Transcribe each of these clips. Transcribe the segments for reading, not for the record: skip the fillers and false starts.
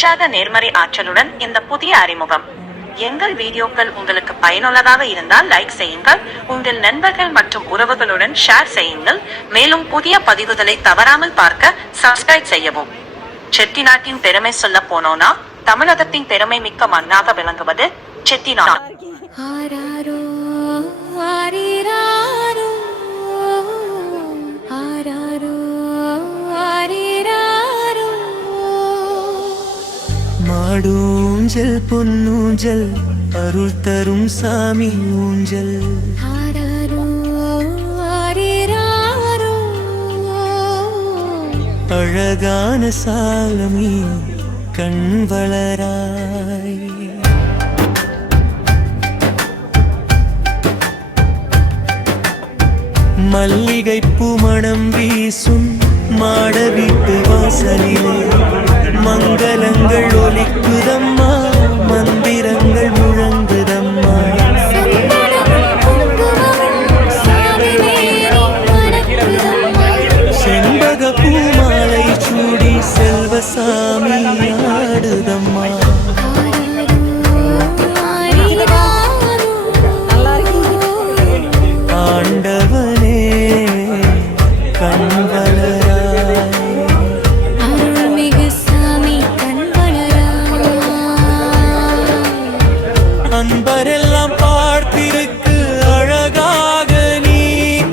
உற்சாக நேர்மறை ஆற்றலுடன் இந்த புதிய அறிமுகம். எங்கள் வீடியோக்கள் உங்களுக்கு பயனுள்ளதாக இருந்தால் லைக் செய்யுங்கள், உங்கள் நண்பர்கள் மற்றும் உறவுகளுடன் ஷேர் செய்யுங்கள். மேலும் புதிய பதிவுகளை தவறாமல் பார்க்க சப்ஸ்கிரைப் செய்யவும். செட்டிநாட்டின் பெருமை சொல்ல போனோனா, தமிழகத்தின் பெருமை மிக்க மண்ணாக விளங்குவது செட்டிநாடு. மாடூஞ்சல் பொன்னூஞ்சல் அருள் தரும் சாமி ஊஞ்சல். அழகான சாலமி கண் வளராய். மல்லிகை பூமணம் வீசும் மாட வீட்டு வாசலிலே மங்களங்கள் ஒலிக்குதம்மா, மந்திரங்கள் முழங்குதம்மா. செண்பக பூமாலை சூடி செல்வசாமி ஆடுதம்மா. ஆண்டவனே கண் அன்பரெல்லாம் பார்த்திருக்கு அழகாக நீ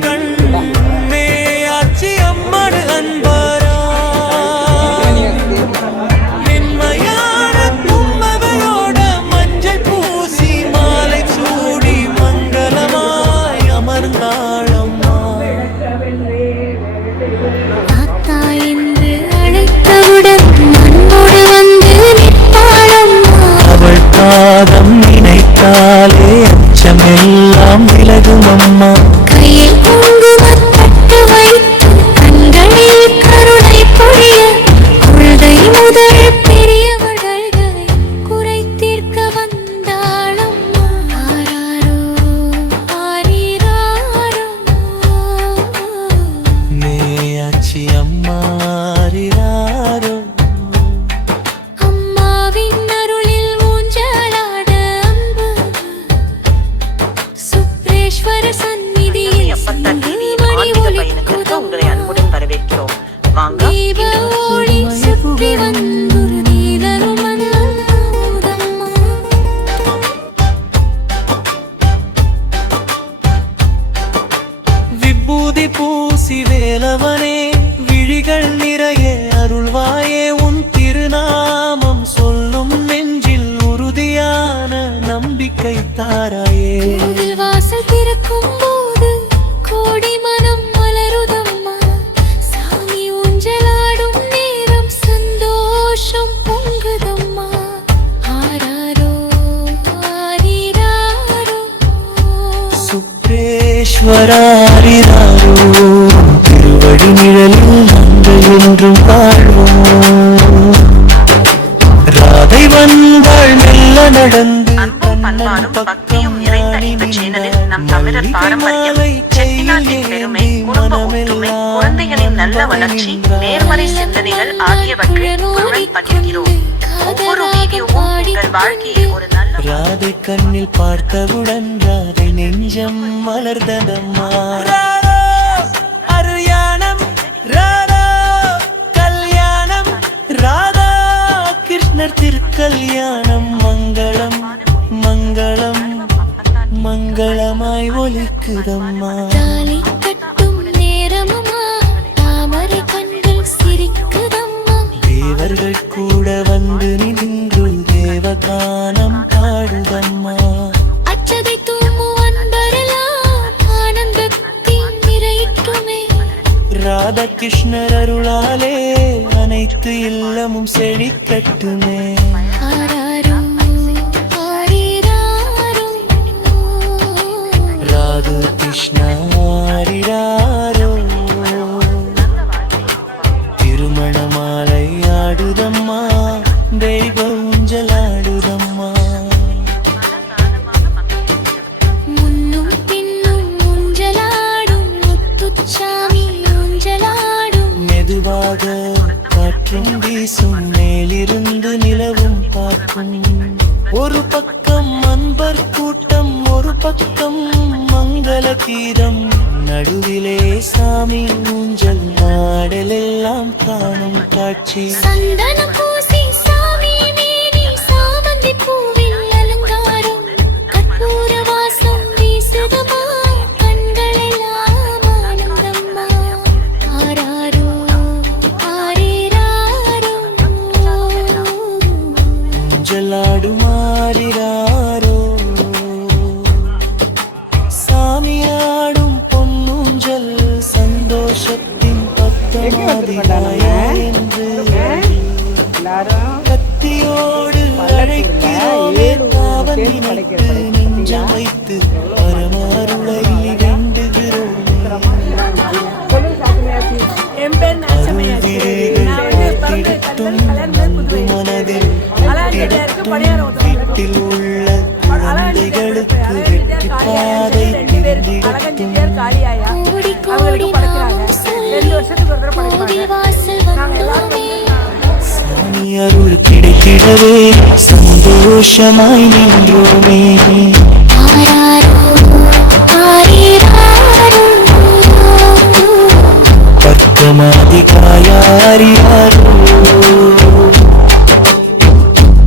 கண்ணே ஆச்சி அம்மன் அன்பரா. மென்மையான புன்னகையோட மஞ்சள் பூசி மாலை சூடி மங்களமாய் அமர்ந்தாளம்மா. தாத்தா என்று அழைத்தவுடன் மண்ணோடு வந்து நிற்பாளம்மா. அவள் பாதம் நினைத்தாலே அச்சமெல்லாம் விலகும் அம்மா. கையில் குங்குமப்பட்டு வைத்து கண்களில் கருணை பொழிய குழந்தை முதல் பெரியவர்களை குறை தீர்க்க வந்தாளம்மா. ஆராரோ ஆரிராரோ மேயாச்சி அம்மா ஆரிராரோ. அம்மாவின் அருளில் ஊஞ்சலாட அன்பு சுப்ரேஸ்வர சந்நிதியில் ஆன்மீக பயணத்திற்கு உங்களை அன்புடன் வரவேற்கிறோம். வாங்க. தீப ஒளி சுற்றி வந்துரு நீதரும் அன்னமூதம்மா. விபூதி பூசி வேலவனே விழிகள் நிறைய அருள்வாயே. உன் திருநாமம் சொல்லும் நெஞ்சில் உறுதியான நம்பிக்கை தாராயே. கோவில் வாசல் திறக்கும் போது கோடி மனம் மலருதம்மா. சாமி ஊஞ்சலாடும் நேரம் சந்தோஷம் பொங்குதம்மா. ஆராரோ ஆரிராரோ சுப்ரேஸ்வராரிராரோ. திருவடி நிழலில் நாங்கள் என்றும் வாழ்வோம். ராதை வந்தாள் மெல்ல நடந்து அன்பும் பண்பாடும் பக்தியும் நிறைந்த இந்த சேனலில் நம் தமிழர் பாரம்பரியம், செட்டிநாட்டின் பெருமை, குடும்ப ஒற்றுமை, குழந்தைகளின் நல்ல வளர்ச்சி, நேர்மறை சிந்தனைகள் ஆகியவற்றை உங்களுடன் பகிர்கிறோம். ஒவ்வொரு வீடியோவும் உங்கள் வாழ்க்கையில் ஒரு நல்ல ராதை கண்ணில் பார்த்தவுடன் ராதை நெஞ்சம் மலர்ந்ததம்மா. அருயானம் ராதா கல்யாணம் ராதா கிருஷ்ணர் திருக்கல்யாணம். மங்களம் மங்களம் மங்களமாய் ஒலிக்குதம்மா. தாலி கட்டும் நேரமுமா தாமரை கண்கள் சிரிக்குதம்மா. தேவர்கள் கூட வந்து நின்று தேவகானம் பாடுதம்மா. அச்சதை தூமு அன்பரெல்லாம் ஆனந்தத்தின் நிறைட்டுமே. ராதா கிருஷ்ணர் அருளாலே அனைத்து இல்லமும் செழிக்கட்டுமே. ஆராரோ ஆரிராரோ ராது கிருஷ்ணாரிராரோ. திருமண மாலை ஆடுதம்மா, தெய்வ ஊஞ்சலாடுதம்மா. முன்னும் பின்னும் ஊஞ்சலாடும் முத்துச்சாமி ஊஞ்சலாடும். மெதுவாக காற்றும் வீசும் மேலிருந்து நில ஒரு பக்கம் அன்பர் கூட்டம், ஒரு பக்கம் மங்கள கீதம், நடுவிலே சாமி ஊஞ்சல், நாடலெல்லாம் காணும் காட்சி. சந்தனம் பூசி சாமி மேனி சாமந்தி பூவில் அலங்காரம், கற்பூர வாசம் வீசுதமா, கண்களெல்லாம் ஆனந்தம்மா. ஆராரோ ஆரேராரோ, ஊஞ்சலாடு மாறிறாரோ, சாமியாடும் பொன்னூஞ்சல், சந்தோஷத்தின் பக்கமாதிராயா என்று கத்தியோடு அழைக்கிறோமே, காவல் நினைத்து நெஞ்சம் வைத்து பரமாருளை வேண்டுகிறோம். மனதில் வீட்டில் உள்ள குழந்தைகளுக்கு வெற்றி பாதை திறந்திடட்டும். கோடி கோடி நாமம் சொல்லி கோவில் வாசல் வந்தோமே. சாமி அருள் கிடைத்திடவே சந்தோஷமாய் நின்றோமே. ஆராரோ ஆரேராரோ, பத்தமாதிகாயாரியாரோ,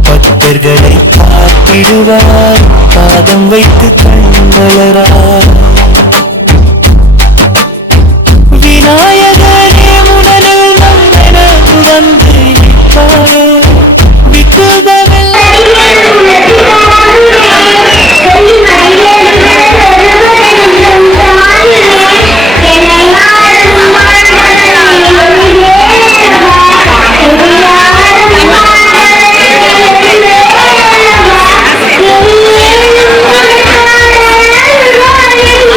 பக்தர்களை காத்திடுவார், பாதம் வைத்து கண்வளரார். விநாயகரே முனனில் நம்மென வந்து நிற்பாயே, விக்குதமெல்லாம் Thank you.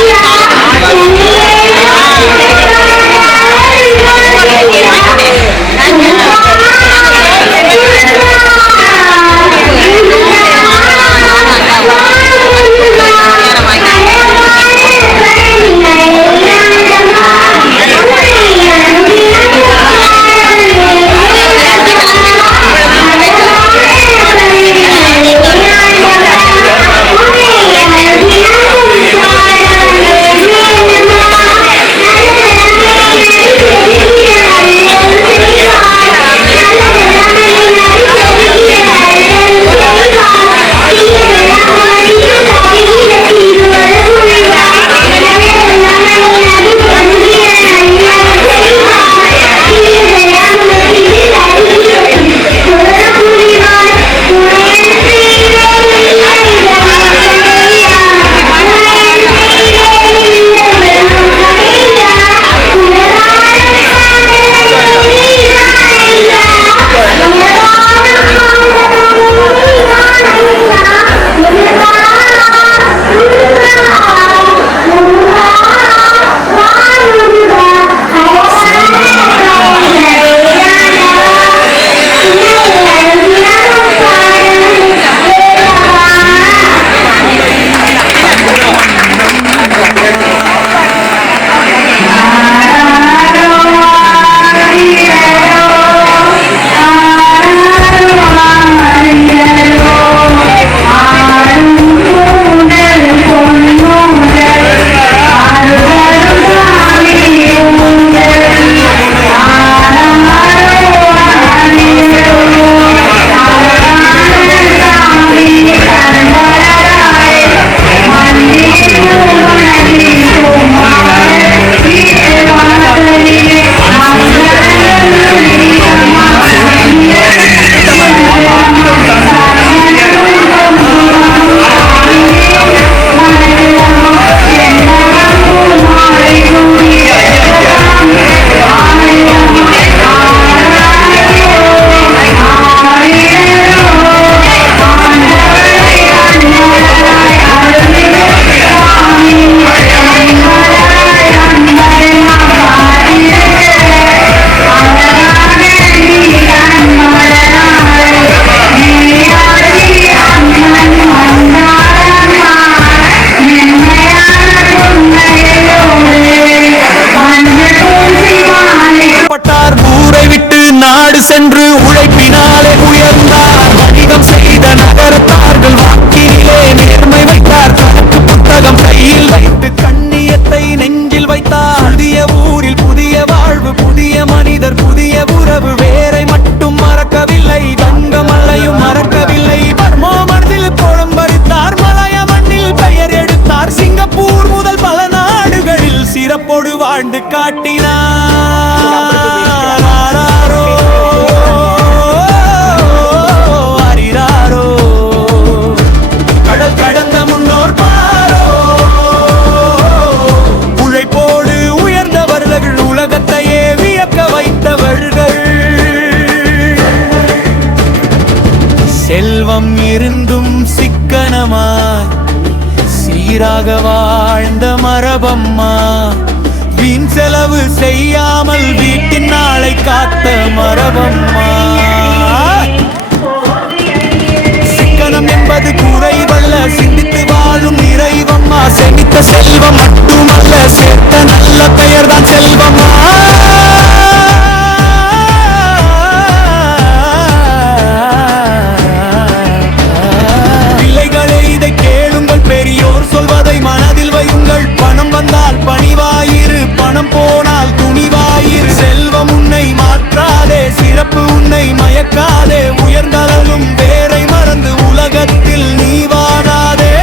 செல்வம் இருந்தும் சிக்கனமாய் சீராக வாழ்ந்த மரபம்மா. வீண் செலவு செய்யாமல் வீட்டின் நாளை காத்த மரபம்மா. சிக்கனம் என்பது குறைவல்ல, சிந்தித்து வாழும் நிறைவம்மா. சேமித்த செல்வம் மட்டுமல்ல, சேர்த்த நல்ல பெயர்தான் செல்வம்மா. பிள்ளைகளே இதை கேளுங்கள், பெரியோர் சொல்வதை மனதில் வையுங்கள். பணம் வந்தால் பணிவாயிரு, பணம் போனால் துணிவாயிரு. செல்வம் உன்னை மாற்றாதே, சிறப்பு உன்னை மயக்காதே. உயர்ந்தளவும் வேரை மறந்து உலகத்தில் நீ வாழாதே.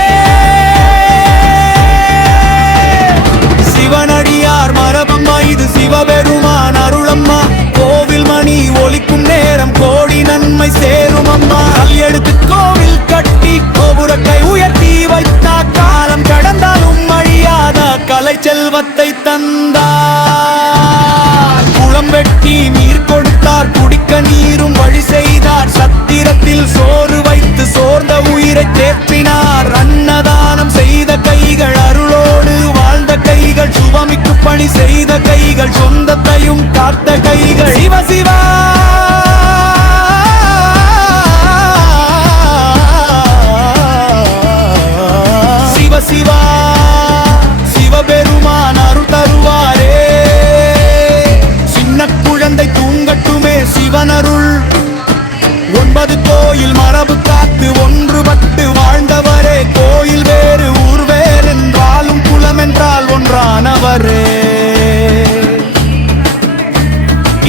சிவனடியார் மரபம்மா, இது சிவபெருமான் அருளம்மா. கோவில் மணி ஒலிக்கும் நேரம் கோடி நன்மை சேரும் அம்மா. கல் எடுத்து கோவில் கட்டி கோபுரத்தை உயர்த்தி வைத்தா, காலம் கடந்தாலும் அழியாத கலை செல்வத்தை தந்தார். குளம் வெட்டி நீர் கொடுத்தார், குடிக்க நீரும் வழி செய்தார். சத்திரத்தில் சோறு வைத்து சோர்ந்த உயிரை தேற்றினார். அன்னதானம் செய்த கைகள், அருளோடு வாழ்ந்த கைகள். சுவாமிக்கு பணி செய்த கைகள், சொந்தத்தையும் காத்த கைகள். சிவ சிவா சிவ சிவா, சிவபெருமான் அருள் தருவாரே. சின்ன குழந்தை தூங்கட்டுமே சிவனருள். 9 கோயில் மரபு காத்து ஒன்றுபட்டு வாழ்ந்தவரே. கோயில் வேறு ஊர் வேறென்றாலும் குலம் என்றால் ஒன்றானவரே.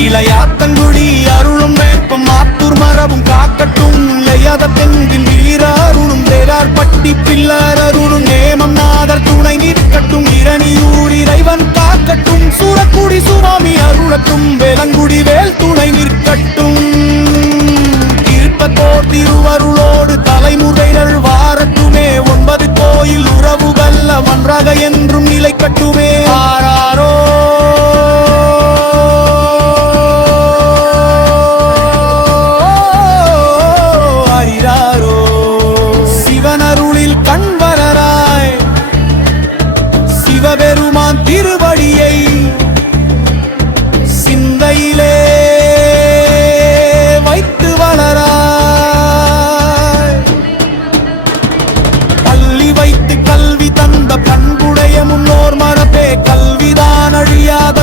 இளையாத்தங்குடி அருளும் வேப்பம் ஆத்தூர் மரபும் காக்கட்டும். இளையாத தென்கின் வீர அருளும் தேரார்பட்டி பிள்ளர் அருளும். நேமம் நாதர் துணை நிற்கட்டும், இரணியூர் இறைவன் காக்கட்டும். சூரக்குடி சுவாமி அருளட்டும், வேலங்குடி வேல் துணை நிற்கட்டும். திருப்பத்தோர் திருவருளோடு தலைமுறைகள் வாரட்டுமே. 9 கோயில் உறவுகள் ஒன்றாக என்றும் நிலை கட்டுமே. ஆராரோ கண்வரராய் சிவபெருமான் திருவடியை சிந்தையிலே வைத்து வளராய். பள்ளி வைத்து கல்வி தந்த பண்புடைய முன்னோர் மரபே. கல்விதான் அழியாத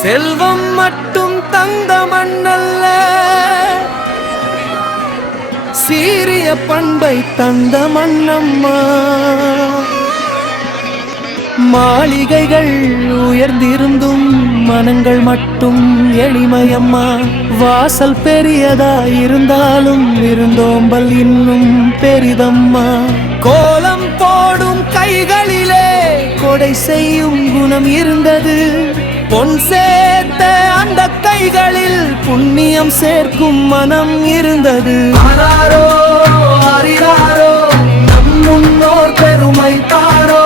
செல்வம் மட்டும் தந்த மண்ணல்ல, சீரிய பண்பை தந்த மண்ணம்மா. மாளிகைகள் உயர்ந்திருந்தும் மனங்கள் மட்டும் எளிமையம்மா. வாசல் பெரியதா இருந்தாலும் விருந்தோம்பல் இன்னும் பெரிதம்மா. கோலம் போடும் கைகளிலே கொடை செய்யும் குணம் இருந்தது. பொன் சேர்த்த அந்த கைகளில் புண்ணியம் சேர்க்கும் மனம் இருந்தது. ஆராரோ அறியாரோ நம் முன்னோர் பெருமை தாரோ,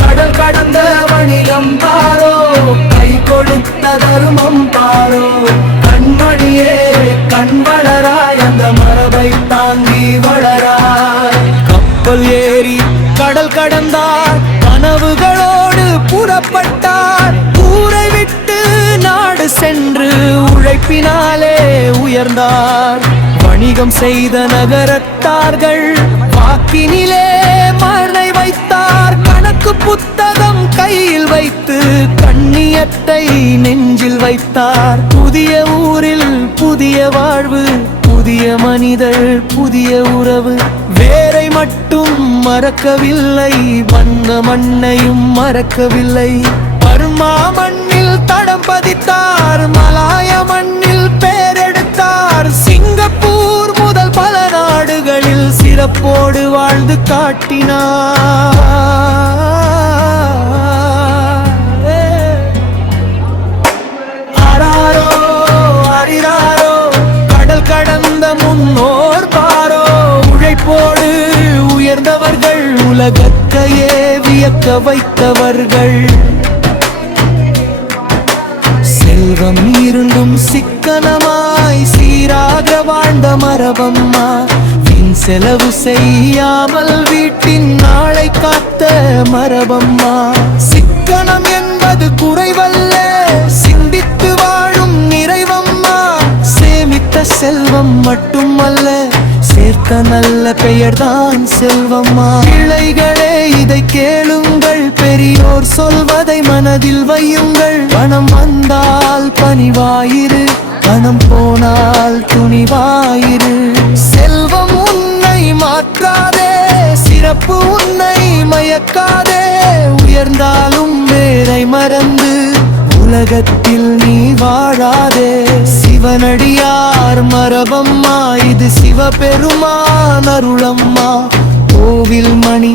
கடல் கடந்த வணிகம் தாரோ, கை கொடுத்த தர்மம் தாரோ. கண்மணியே கண் வளராய், அந்த மரபை தாங்கி வளராய். கப்பல் ஏறி கடல் கடந்தார், கனவுகளோடு புறப்பட்டார். ஊரை விட்டு நாடு சென்று உழைப்பினாலே உயர்ந்தார். வணிகம் செய்த நகரத்தார்கள் வாக்கினிலே மனை வைத்தார். கணக்கு புத்தகம் கையில் வைத்து கண்ணியத்தை நெஞ்சில் வைத்தார். புதிய ஊரில் புதிய வாழ்வு, புதிய மனிதர் புதிய உறவு. வேரை மட்டும் மறக்கவில்லை, வண்ண மண்ணையும் மறக்கவில்லை. பர்மா மண்ணில் தடம் பதித்தார், மலாய மண்ணில் பேரெடுத்தார். சிங்கப்பூர் முதல் பல நாடுகளில் சிறப்போடு வாழ்ந்து காட்டினார். ஆராரோ அறிராரோ கடல் கடந்த முன்னோர் பாரோ. உழைப்போடு உயர்ந்தவர்கள், உலகத்தையே வியக்க வைத்தவர்கள். செல்வம் இருந்தும் சிக்கனமாய் சீராக வாழ்ந்த மரபம்மா. பின் செலவு செய்யாமல் வீட்டின் நாளை காத்த மரபம்மா. சிக்கனம் என்பது குறைவல்ல, சிந்தித்து வாழும் நிறைவம்மா. சேமித்த செல்வம் மட்டுமல்ல, சேர்த்த நல்ல பெயர்தான் செல்வம்மா. பிள்ளைகளே இதை கேளுங்கள், பெரியோர் சொல்வதை மனதில் வையுங்கள். பணம் வந்தால் பணிவாயிரு, பணம் போனால் துணிவாயிரு. செல்வம் உன்னை மாற்றாதே, சிறப்பு உன்னை மயக்காதே. உயர்ந்தாலும் வேரை மறந்து உலகத்தில் நீ வாழாதே. சிவனடியார் மரபம்மா, இது சிவபெருமான் அருளம்மா. கோவில் மணி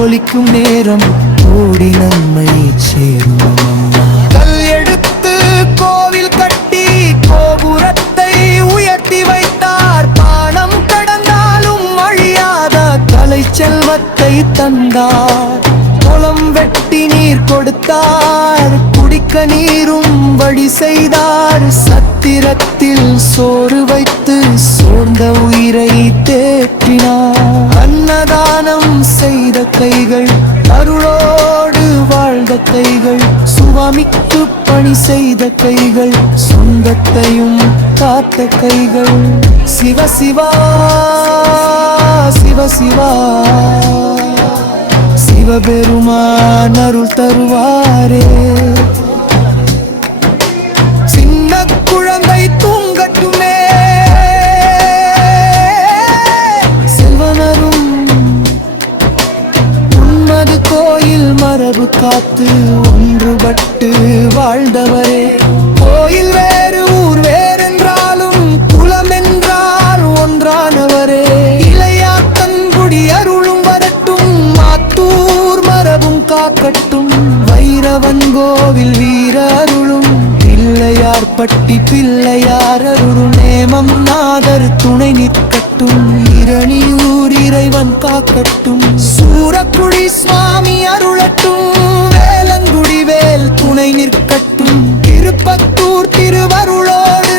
ஒலிக்கும் நேரம் கோடி நன்மை சேரும் அம்மா. கல் எடுத்து கோவில் கட்டி கோபுரத்தை உயர்த்தி வைத்தார். பானம் கடந்தாலும் அழியாத கலை செல்வத்தை தந்தார். குளம் வெட்டி நீர் கொடுத்தார், குடிக்க நீரும் வழி செய்தார். சத்திரத்தில் சோறு வைத்து சோர்ந்த உயிரை தேற்றினார். அன்னதானம் செய்த கைகள், அருளோடு வாழ்ந்த கைகள். சுவாமிக்கு பணி செய்த கைகள், சொந்தத்தையும் காத்த கைகள். சிவ சிவா சிவ சிவா, சிவபெருமான் அருள் தருவாரே. சின்ன குழந்தை தூங்கட்டுமே, செல்வனரும் உன்மது கோயில் மரபு காத்து ஒன்றுபட்டு வாழ்ந்தவரே. கோயில் வேறு ஊர் வேறென்றாலும் குலம் என்றால் ஒன்றானவரே. இளையாத்தங்குடி அருளும் வரட்டும், மாத்தூர் மரபும் காக்கட்டும். வைரவன் கோவில் வீர அருளும், பிள்ளையார் பட்டி பிள்ளையார் அருளும். நேமம் நாதர் துணை நிற்கட்டும், இரணியூர் இறைவன் காக்கட்டும். சூரக்குடி சுவாமி அருளட்டும், வேலங்குடி வேல் துணை நிற்கட்டும். திருப்பத்தூர் திருவருளோடு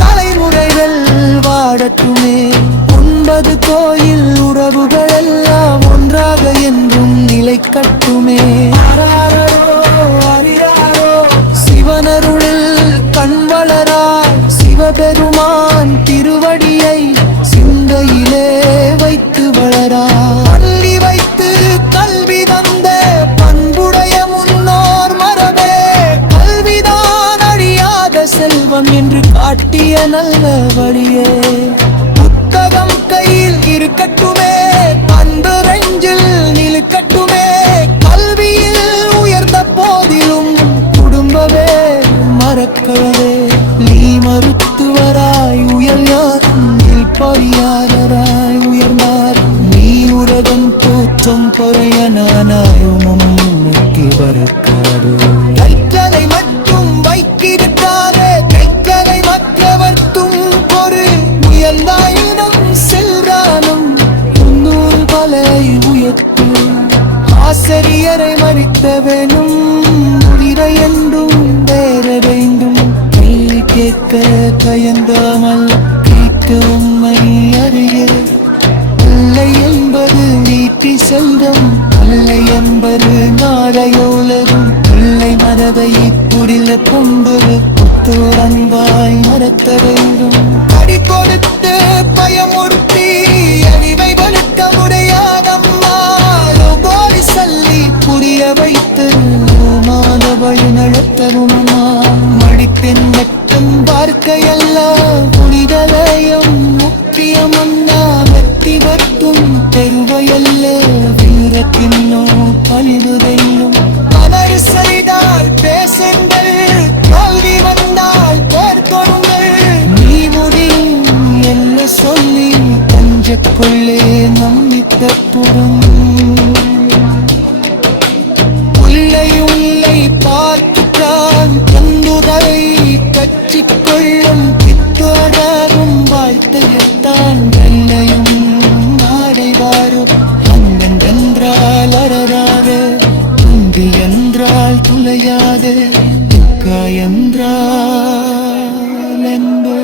தலைமுறைகள் வாழட்டுமே. 9 கோயில் உறவுகள் எல்லாம் ஒன்றாக என்றும் நிலைக்கட்டுமே. ஆராரோ அறியாரோ சிவனருளில் கண் வளராய். சிவபெருமான் திருவடியை சிந்தையிலே வைத்து வளராய். பள்ளி வைத்து கல்வி தந்த பண்புடைய முன்னோர் மரபே, கல்விதான் அடி நல்ல வழியே. புத்தகம் கையில் இருக்கட்டுமே, அன்பு நெஞ்சில் நிலுக்கட்டுமே. கல்வியில் உயர்ந்த போதிலும் குடும்பமே மறக்காதே. நீ மருத்துவராய் உயர்ந்தார், பொறியாளராய் உயர்ந்தார். நீ உலகம் தோற்றம் பொறைய நானாயும் முன்னுக்கு வரக்காது. கைத்தலை மட்டும் வைக்கிருக்காதே, கைத்தலை மற்றவர்க்கும் பொறு. உயர்ந்தாயினம் செல்றானும் 300 பலை உயர்த்து. ஆசிரியரை மறித்தவனும் உதிர என்றும் வேற வேண்டும். கேள்வி கேட்க தயந்தாமல் உண்மை அறிய. இல்லை என்பது நீட்டி செல்வம், இல்லை என்பது நாடையோலரும். இல்லை மரபை புரில கொண்டொரு புத்தோர் அன்பாய் நடத்த வேண்டும். அடி கொடுத்து பயமுறுத்தி அறிவை வளர்க்க முடியாதம்மா. போலி சொல்லி புரிய வைத்து மாத வழி நடத்தருமா. மடிப்பெண் மட்டும் பார்க்கையெல்லாம் புனிதலையும் முக்கியமன்னா. வெற்றி வட்டும் தெருவையல்ல வீரத்தின்னோ பணிவுதையும். மலர் செய்தால் பேசுங்கள், கல்வி வந்தால் பேர் கொடுங்கள். நீ முடியும் என்ன சொல்லி தஞ்சக்குள்ளே நம்பித்த புறம். உள்ளை உள்ளை பார்த்துத்தான் தந்துதை கட்சிக்கொள்ளும். பித்தோடாகும் வாழ்த்தையத்தான் வெள்ளையும் நாடைவாரும். அங்கன் என்றால் அறராது, தும்பி என்றால் துளையாது, என்றால் என்பது.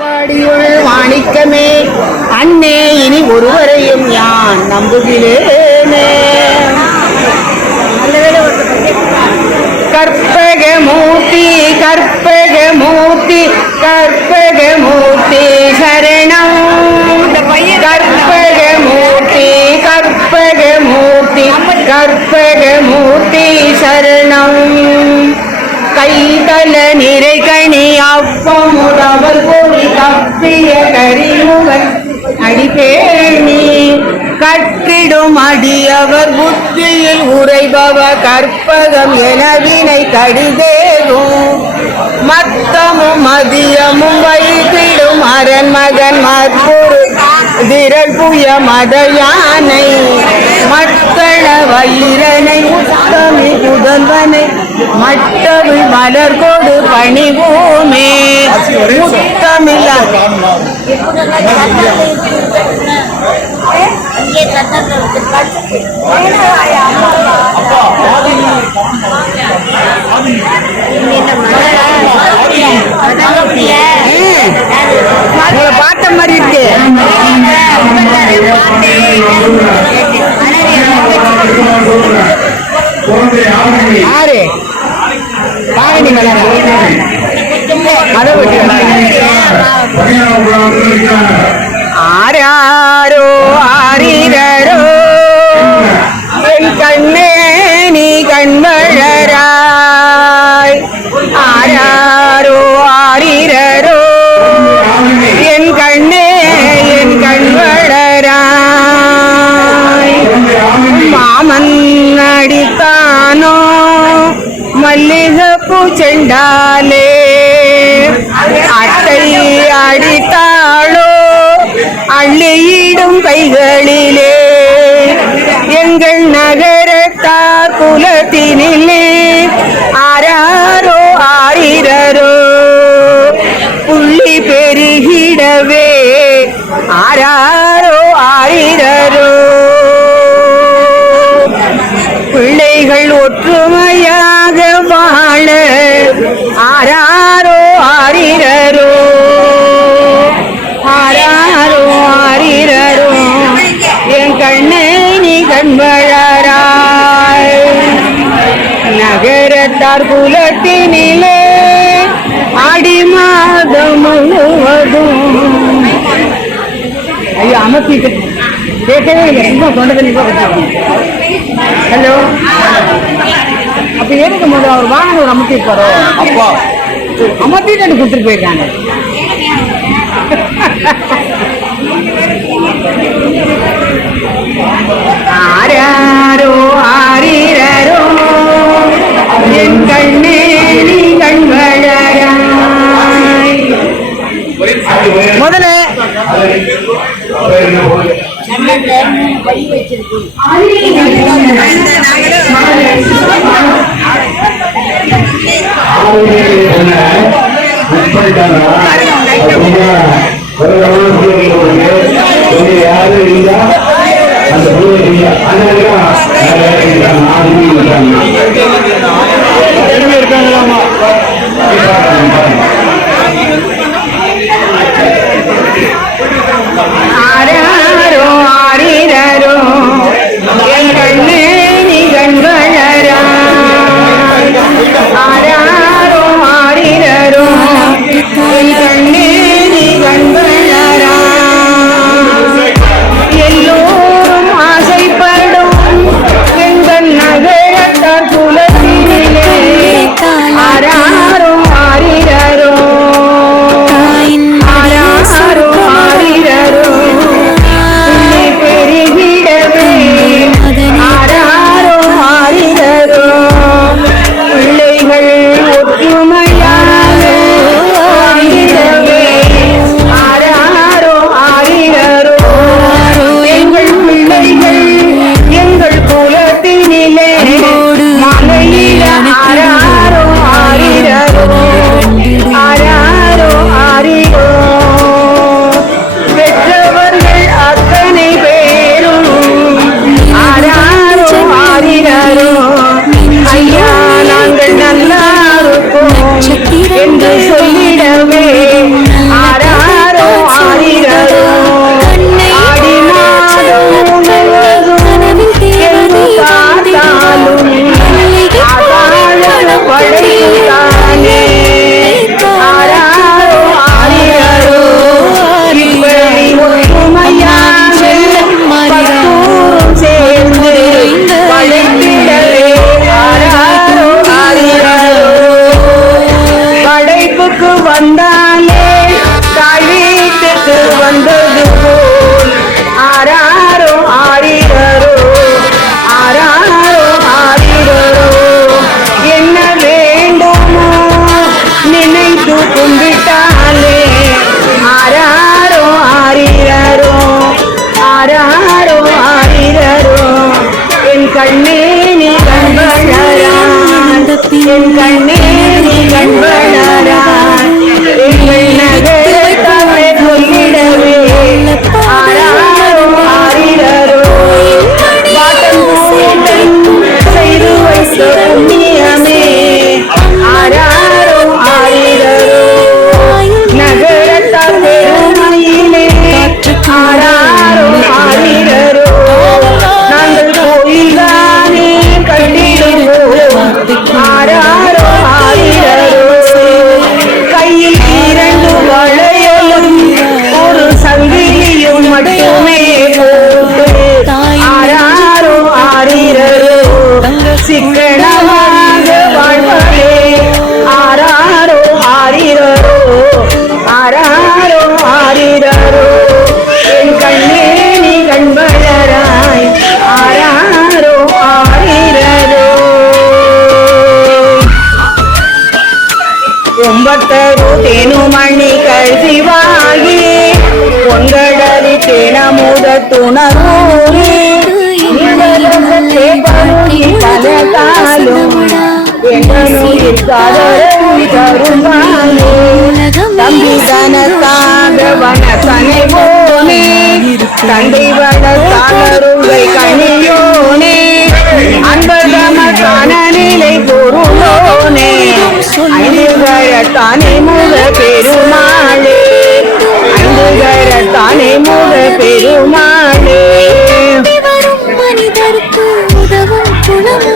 வாடியுள் மாணிக்கமே அன்னே, இனி ஒருவரையும் யான் நம்புகிறேனே. கற்பகமூர்த்தி கற்பகமூர்த்தி கற்பகமூர்த்தி சரணம். கற்பகமூர்த்தி கற்பகமூர்த்தி கற்பகமூர்த்தி சரணம். கைதல நிறை கணி அப்பமுதவர் பொறி தப்பிய கரிமுகன் அடிபேணி. கற்றிடும் அடியவர் புத்தியில் உரைபவ கற்பகம் எனவினை கடிதேகும். மத்தமும் மதியமும் வைத்திடும் அரண்மகன் மற்பொரு திரள் புய மத யானை. மத்தள வயிரனை முத்தமி புதல்வனை மட்டவில் மலர் கொடு பணிவோமே. முத்தமிழ பாட்ட மாதிரி இருக்கு. யாரு பாரணி மலர் அதை ஆராரோ ஆரிரரோ என் கண்ணே நீ கண்மழராய். ஆராரோ ஆரிரரோ என் கண்ணே என் கண்மழராய். மன்னடித்தானோ மல்லிகைப்பூ செண்டாலே அத்தை அடித்தாளோ அள்ளியிடும் கைகளிலே எங்கள் நகரத்தார் குலத்தினிலே ஆராரோ ஆரிரரோ புள்ளி பெருகிடவே ஆராரோ ஆரிரரோ பிள்ளைகள் ஒற்றுமையாக வாழ ஆராரோ ஆரிரரோ ஆராரோ ஆரிரரோ என் கண்ணே நீ கண்வளராய் நகரத்தார் குலத்தினிலே ஆடி மாதம் முழுவதும் ஐயோ அமர்த்திட்டு கேட்கவே இல்லை சும்மா சொன்னது ஹலோ அப்ப ஏற்கும் போது அவர் வாங்க ஒரு அமர்த்திருப்பாரோ அப்பா அமர்த்திட்டு கொடுத்துட்டு போயிருக்காங்க ஆராரோ ஆரிரரோ என் கண்ணே நீ கண்வளராய் முதல்ல ஆராரோ ஆரிரரோ என் கண்ணே நீ கண்வளராய் ஆராரோ ஆரிரரோ என் கண்ணே நீ கண்வளராய் எல்லோரும் ஆசைப்படும் எங்கள் நகரத்தார் குலத்தினிலே ஆராரோ ஆரிரரோ ஆராரோ ஆரிரரோ புள்ளி பெருகிடவே ஆராரோ ஆரிரரோ பிள்ளைகள் ஒற்றுமையாக வாழ்ந்திடவே ஆராரோ ஆரிரரோ எங்கள் பிள்ளைகள் எங்கள் குலத்தினிலே மலையில ஆராரோ ஆரிரரோ ஆராரோ ஆரிரோ பெற்றவர்கள் அத்தனை பேரும் ஆராரோ ஆரிரரோ ஐயா நாங்கள் நல்லா இருப்போம் என்று சொல்லிடவே ஆராரோ ஆரிரரோ ஆடி மாதம் முழுவதும் எங்கு பார்த்தாலும் ஆகாய படைத்தானே ஆராரோ ஆரிரரோ இப்படி ஒற்றுமையாக பத்தூரும் சேர்ந்து படைத்திடவே ஆராரோ ஆரிரரோ படைப்புக்கு வந்தாலே தாய் வீட்டுக்கு வந்தது போல் ஆராரோ ஆரிரரோ ஆராரோ ஆரிரரோ என்ன வேண்டுமோ நினைத்து கும்பிட்டாலே ஆராரோ ஆரிரரோ ஆராரோ ஆரிரரோ என் கண்ணே நீ கண்வளராய் என் கண்ணே நீ கண்வளராய் ಒಂಬತ್ತರು ತೇನುಮಣಿ ಕಳಿಸಿವಾಗಿ ಒಂಗಡಲಿ ತೇನ ಮುದ ತುಣರೂರಿ ತಲೆಕಾಲು ಎಣ್ಣನು தம்பிதன சாதவன கனைவோனே தந்தைவன சாலருவை கனியோனே அன்பதம கனநிலை பொருளோனே ஐந்துகரத்தானே முக பெருமாளே ஐந்துகரத்தானே முக பெருமாளே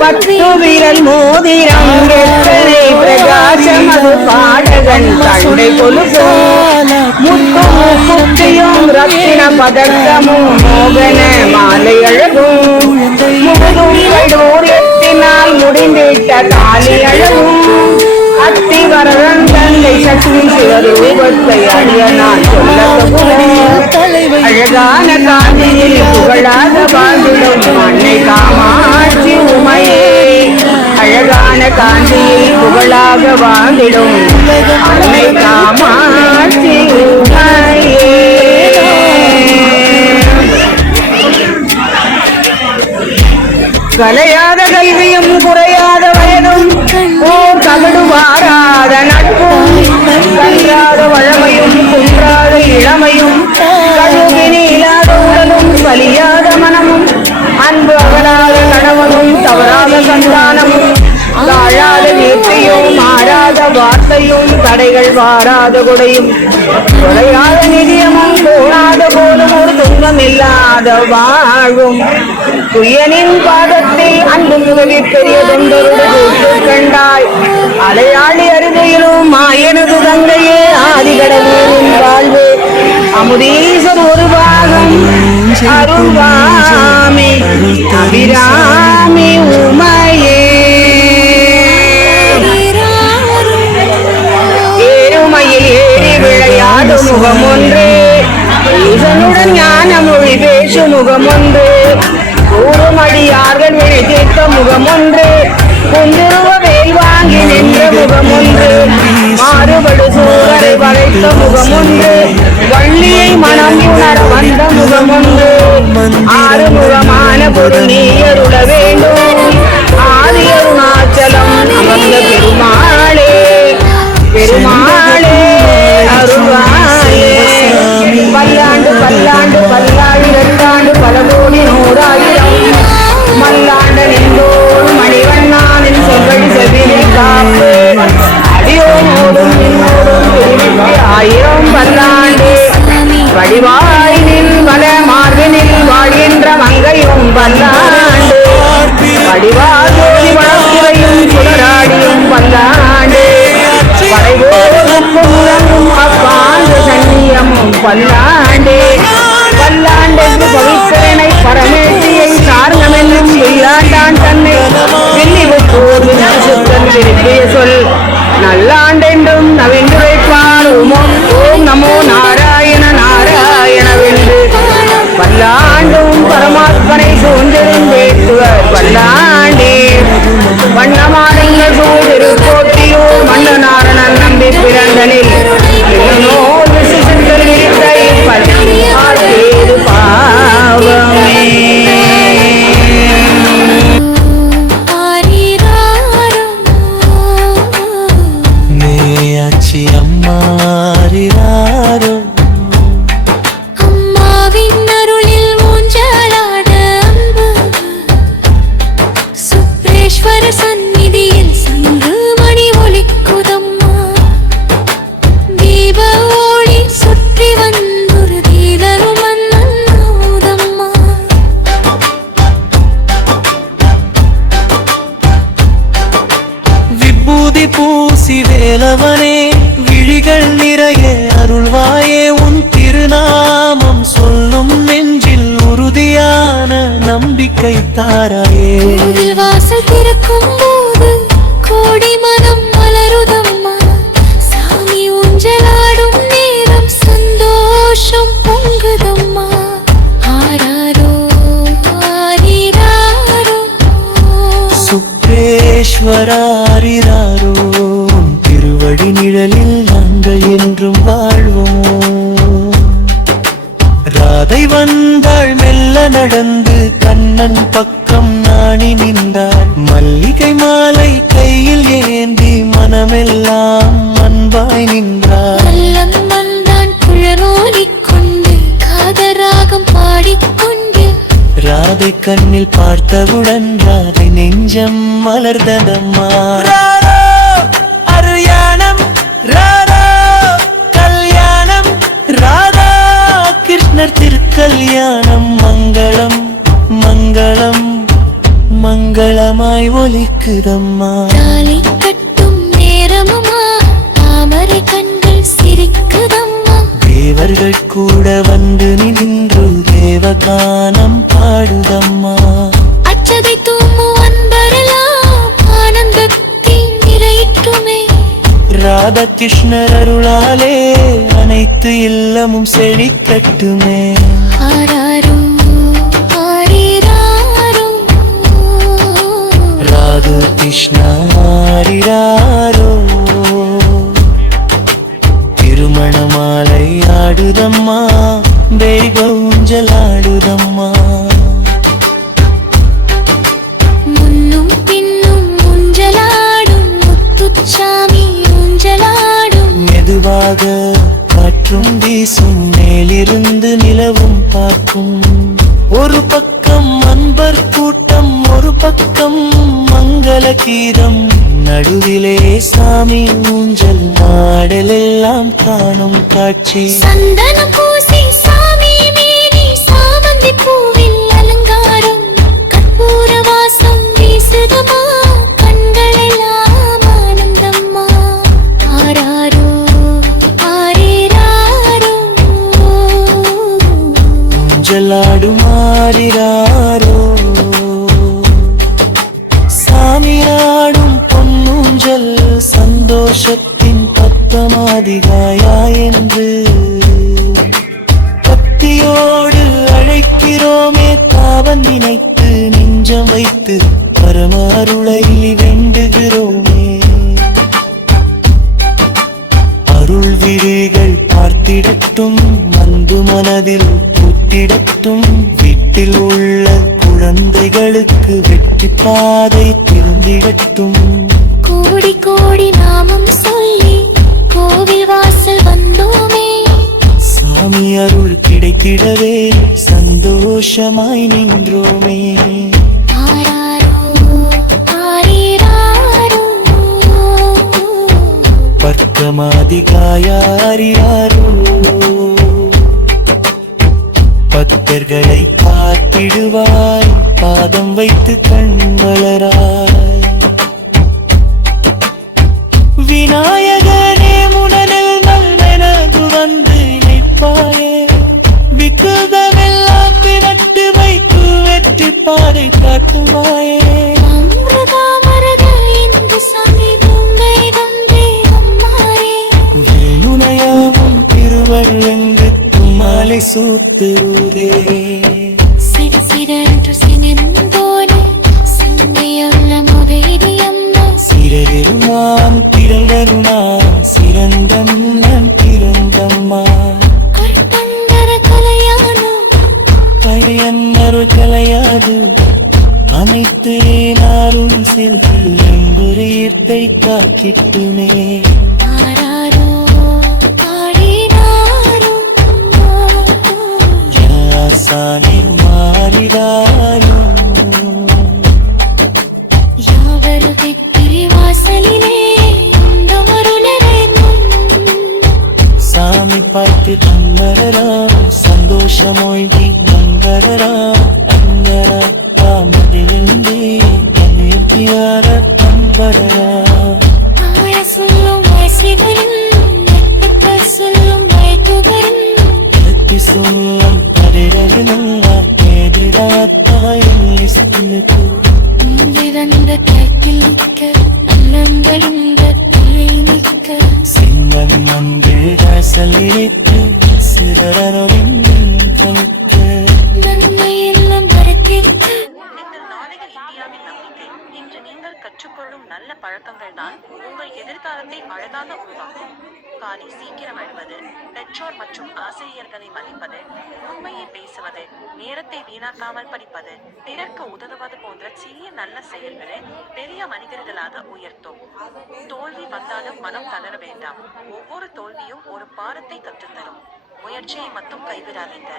பத்து விரல் மோதிரம் எத்தனை பிரகாசம் அது பாடகன் தண்டை கொலுசோல முத்தும் குத்தியும் ரத்தின பதக்கமும் மோகன மாலை அழகும் முகதும் கடூர் எத்தினால் முடிந்திட்ட தாலி அழகும் அத்தி வரதன் தந்தை சக்தி சிவரூபத்தை அடிய நான் சொல்ல அழகான காந்தியில் புகழாக வாழ்ந்திடும் அன்னை காமாட்சி உமையே அழகான காந்தியில் புகழாக வாழ்ந்திடும் அன்னை காமாட்சி உமையே கலையாத கல்வியும் குறையாத வயதும் ஓர் தகடு வாராத நட்பும் கன்றாத வழமையும் குன்றாத இளமையும் கழுவினி இல்லாத உடலும் வலியாத மனமும் அன்பு அகலாத கணவனும் தவறாத சந்தானமும் தாழாத நேர்த்தியும் மாறாத வார்த்தையும் தடைகள் வாராத கொடையும் கொலையாத நிதியமும் போனாத போதும் ஒரு துன்பம் இல்லாத வாழும் துயனின் பாதத்தில் அன்பு மிகவி பெரிய தொண்டருடைய கண்டாய் அலையாளி அருகையிலும் மாயனது தங்கையே ஆதிகடலின் வாழ்வு அமுதீசர் ஒரு பாகம் அருள்வாமி அபிராமி உமையே ஏறுமையில் ஏறி விளையாடும் முகம் ஒன்று ஈசனுடன் ஞான மொழி பேசும் முகம் ஒன்று கூறுமடியார்கள் வினை தீர்த்த முகம் ஒன்று குந்துருவ வேல் வாங்கி நின்ற முகம் ஒன்று மாறுபடு சூழலை வளைத்த முகம் ஒன்று வள்ளியை மனம் உணர வந்த முகம் ஒன்று ஆறுமுகமான பொருள் நீ அருள வேண்டும் ஆதி அருணாச்சலம் அமர்ந்த பெருமாளே பெருமாளே அருள்வாயே பல்லாண்டு பல்லாண்டு பல்லாயிரத்தாண்டு பல கோடி நூறாயிரம் மல்லாண்ட நின்றோடு மணிவண்ணானின் செவ்வழி செவ்வினில் காப்பு அடியோமோடும் நின்னோடும் திருவிக்கு ஆயிரம் பல்லாண்டு வடிவாய் நின் வல மார்பினில் வாழ்கின்ற மங்கையும் பல்லாண்டு வடிவாய் ஜோதி வளர்த்துறையும் சுடராடியும் பல்லாண்டு படைவோடும் அப்பாந்த சன்னியமும் பல்லாண்டு பல்லாண்டென்று பவித்திரனை பரமேட்டியை சார்ந்தமென்னும் வில்லாண்டான் தன்னை வில்லிவுப்போர் விநாசத்தன் திருப்பிய சொல் நல்லாண்டென்றும் நவென்றுரைப்பார் ஓம் நமோ நாராயண நாராயணவென்று பல்லாண்டும் பரமாத்மனை சூழ்ந்திருந்தேத்துவர் பல்லாண்டே வண்ணமாடங்கள் சூழ்திரு கோட்டியூர் மன்னநாரணன் நம்பி பிறந்தனில் இன்னோர் விசிஷங்கள் விரித்த இப்பேது பாவமே மேயாச்சி அம்மாரிராரோ அம்மாவின் அருளில் ஊஞ்சலாட அன்பு சுப்ரேஸ்வர சந்நிதியில் சங்கு மணி ஒலிக்குதம்மா தீப ஒளி சுற்றி வந்தொரு தீதரும் மன்னூதம்மா விபூதி பூசி வேலவனே விழிகள் நிறைய அருள்வாயே உன் திருநாமம் சொல்லும் நெஞ்சில் உறுதியான நம்பிக்கை தாராயே கோவில் வாசல் திறக்கும் போது கோடி மனம் மலருதம்மா சாமி ஊஞ்சலாடும் நேரம் சந்தோஷம் பொங்குதம்மா ஆராரோ ஆரிராரோ சுப்ரேஸ்வராரிராரோ திருவடி நிழல் நாங்கள் என்றும் வாழ்வோம். ராதை வந்தாள் மெல்ல நடந்து கண்ணன் பக்கம் நாணி நின்றாள். மல்லிகை மாலை கையில் ஏந்தி மனமெல்லாம் அன்பாய் நின்றாள். கள்ளன் வந்தான் குழலோலிக்கொண்டு காதராகம் பாடிக்கொண்டு. ராதை கண்ணில் பார்த்தவுடன் ராதை நெஞ்சம் மலர்ந்ததம்மா. அருயானம் ராதா கல்யாணம் ராதா கிருஷ்ணர் திருக்கல்யாணம். மங்களம் மங்களம் மங்களமாய் ஒலிக்குதம்மா. தாலி கட்டும் நேரமுமா தாமரை கண்கள் சிரிக்குதம்மா. தேவர்கள் கூட வந்து நின்று தேவகானம் பாடுதம்மா. அச்சதை தூங்கும் அன்பரெல்லாம் ஆனந்தத்தில் நிறையட்டுமே. ராதா கிருஷ்ணர் அருளாலே அனைத்து இல்லமும் செழிக்கட்டுமே. ஆராரோ ஆரிராரோ. ராது கிருஷ்ணா ஆரிராரோ. திருமண மாலை ஆடுதம்மா தெய்வ ஊஞ்சலாடுதம்மா. முன்னும் பின்னும் ஊஞ்சலாடும் முத்துச்சாமி ஊஞ்சலாடும். மெதுவாக காற்றும் வீசும் மேலிருந்து நிலவும் பார்க்கும். ஒரு பக்கம் அன்பர் கூட்டம் ஒரு பக்கம் மங்கள கீதம். நடுவிலே சாமி ஊஞ்சல் நாடலெல்லாம் காணும் காட்சி. சந்தனம் பூசி சாமி மேனி சாமந்தி பூவில் அலங்காரம். கற்பூர வாசம் வீசுதமா கண்களெல்லாம் ஆனந்தம்மா. ஆராரோ ஆரிராரோ. ஊஞ்சலாடும் ஆரிராரோ. சாமியாடும் பொன்னூஞ்சல் சந்தோஷத்தின் பத்தமாதிகாயா என்று பக்தியோடு அழைக்கிறோமே. தாவன் நினைத்து நெஞ்சம் வைத்து பரமாருளை வேண்டுகிறோமே. அருள் விழிகள் பார்த்திடட்டும் வந்து மனதில் புத்திடட்டும். வீட்டில் உள்ள குழந்தைகளுக்கு வெற்றி பாதை திறந்திடட்டும். கோடி கோடி நாமம் சொல்லி கோவில் வாசல் வந்தோமே. சாமி அருள் கிடைத்திடவே சந்தோஷமாய் நின்றோமே. ஆராரோ ஆரிராரோ. பர்த்தமாதிகாயாரியாரோ. பக்தர்களை பார்த்திடுவாய் பாதம் வைத்து கண் வளராய். விநாயகனே முனனில் நல்மெனகு வந்து நிற்பாயே. விக்கிரகமெல்லாம் திரட்டு வைத்து வெற்றி பாதை காட்டுவாயே. அமிர்தாமரக இந்து சாமி உங்களை தந்தே அம்மாரே. வேணுனையாவும் திருவள்ளங்கு மாலை சூத்துதே. சிறு சிறன்று சினந்தோனே சிந்தையுள்ள முதையம்மா. சிறருமாம் திரண்டருணா சிறந்தன் பிறந்தம்மா. கற்பந்தர கலையானோ பழையன்னரு கலையாது அனைத்து ஏனாரும் செல்வி என்பொரு ஈர்த்தை காக்கிட்டுமே. ஆராரோ ஆடினாரோ. யாசானே மாறிடாயோ. யாவரு வெற்றி வாசலிலே இந்த மருளரை முன். சாமி பார்த்து தங்கராம் சந்தோஷமொழி மங்கராம் அங்கரா காமதிலிருந்தே நிறுத்தியார தம்பரா. ஆய சொல்லும் வாசிகரும் நட்புக்கு சொல்லும் வாய்ப்புகரும். எத்தி சொல்லம் பரிரவினங்க எதிராத்தாயின் லிஸ்டிலுக்கு. இங்கிருந்த கையில் நிற்க அல்லந்தருந்த துணை நிற்க. சிம்மன் மன்று ராசலிரித்து சிறரொழின் தனித்து. நன்மை எல்லாம் வரத்திற்கு. நீங்கள் நாளைய இந்தியாவின் நம்பிக்கை. இன்று நீங்கள் கற்றுக்கொள்ளும் நல்ல பழக்கங்கள் தான் உங்கள் எதிர்காலத்தை அழகாக உருவாக்கும். காலை சீக்கிரம் எழுவது, பெற்றோர் மற்றும் ஆசிரியர்களை மதிப்பது, உண்மையை பேசுவது, நேரத்தை வீணாக்காமல் படிப்பது, பிறர்க்கு உதவுவது போன்ற சிறிய நல்ல செயல்களை பெரிய மனிதர்களாக உயர்த்தும். தோல்வி வந்தாலும் மனம் தளர வேண்டாம். ஒவ்வொரு தோல்வியும் ஒரு பாடத்தை கற்றுத்தரும். முயற்சியை மட்டும் கைவிடாதீங்க.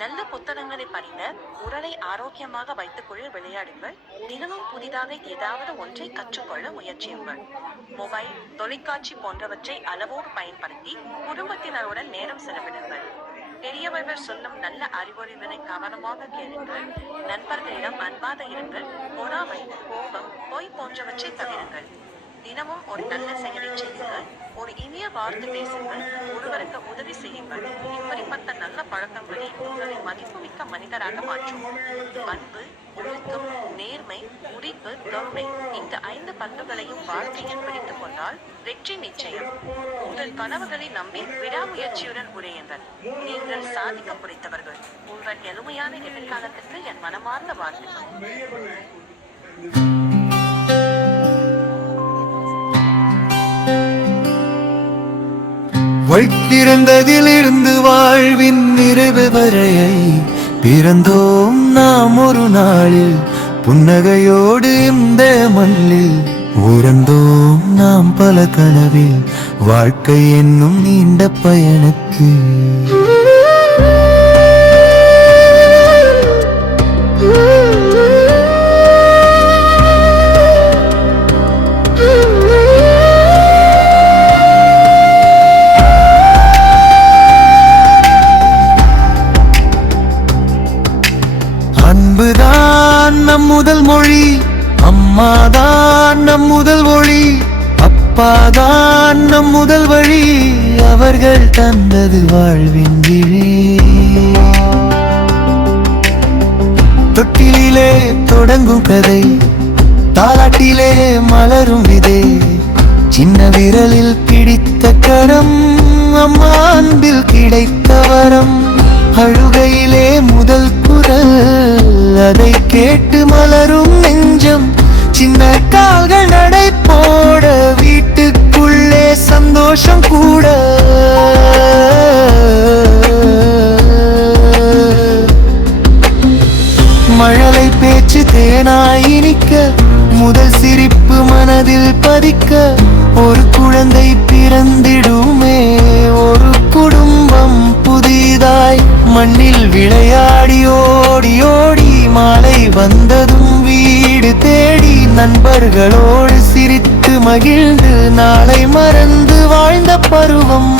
நல்ல புத்தகங்களை படிங்க, உடலை ஆரோக்கியமாக வைத்துக் கொள்ள விளையாடுங்கள், தினமும் புதிதாக ஏதாவது ஒன்றை கற்றுக்கொள்ள முயற்சியுங்கள். மொபைல், தொலைக்காட்சி போன்றவற்றை அளவோடு பயன்படுத்தி குடும்பத்தினருடன் நேரம் செலவிடுங்கள். பெரியவர்கள் சொல்லும் நல்ல அறிவுரைகளை கவனமாக கேளுங்கள். நண்பர்களிடம் அன்பாக இருங்கள். பொறாமை, கோபம், பொய் போன்றவற்றை தவிருங்கள். தினமும் ஒரு நல்ல செயலை செய்யுங்கள். ஒரு இனிய வார்த்தை பேசுங்கள். ஒருவருக்கு உதவி செய்யுங்கள். இப்படிப்பட்ட நல்ல பழக்கங்களை உங்களை மதிப்புமிக்க மனிதராக மாற்றும். அன்பு, ஒழுக்கம், நேர்மை, உழைப்பு, தொன்மை, இந்த 5 பண்புகளையும் வாழ்க்கையில் பிடித்துக் கொண்டால் வெற்றி நிச்சயம். உங்கள் கனவுகளை நம்பி விடாமுயற்சியுடன் உழையுங்கள். நீங்கள் சாதிக்க பிடித்தவர்கள். உங்கள் எளிமையான எதிர்காலத்துக்கு என் மனமார்ந்த வாழ்த்துக்கள். வைத்திருந்ததிலிருந்து வாழ்வின் நிறைவு வரையை பிறந்தோம் நாம் ஒரு நாளில், புன்னகையோடு இந்த மண்ணில் உறந்தோம் நாம் பல கனவில், வாழ்க்கை என்னும் நீண்ட பயணத்து. அன்புதான் நம் முதல் மொழி, அம்மாதான் நம் முதல் ஒளி, அப்பாதான் நம் முதல் வழி, அவர்கள் தந்தது வாழ்வின் விழி. தொட்டிலே தொடங்கும் கதை, தாலாட்டிலே மலரும் விதை, சின்ன விரலில் பிடித்த கரம், அம்மா அன்பில் கிடைத்த வரம். அழுகையிலே முதல் குரல், அதை கேட்டு மலரும் நெஞ்சம், சின்ன கால்கள் நடை போட, வீட்டுக்குள்ளே சந்தோஷம் கூட. மழலை பேச்சு தேனாய் இனிக்க, முதல் சிரிப்பு மனதில் பதிக்க, ஒரு குழந்தை பிறந்திடுமே, ஒரு குடும்பம் புதிதாய் மண்ணில் விளையாடி ஓடி ஓடி, மாலை வந்ததும் வீடு தேடி, நண்பர்களோடு சிரித்து மகிழ்ந்து, நாளை மறந்து வாழ்ந்த பருவம்.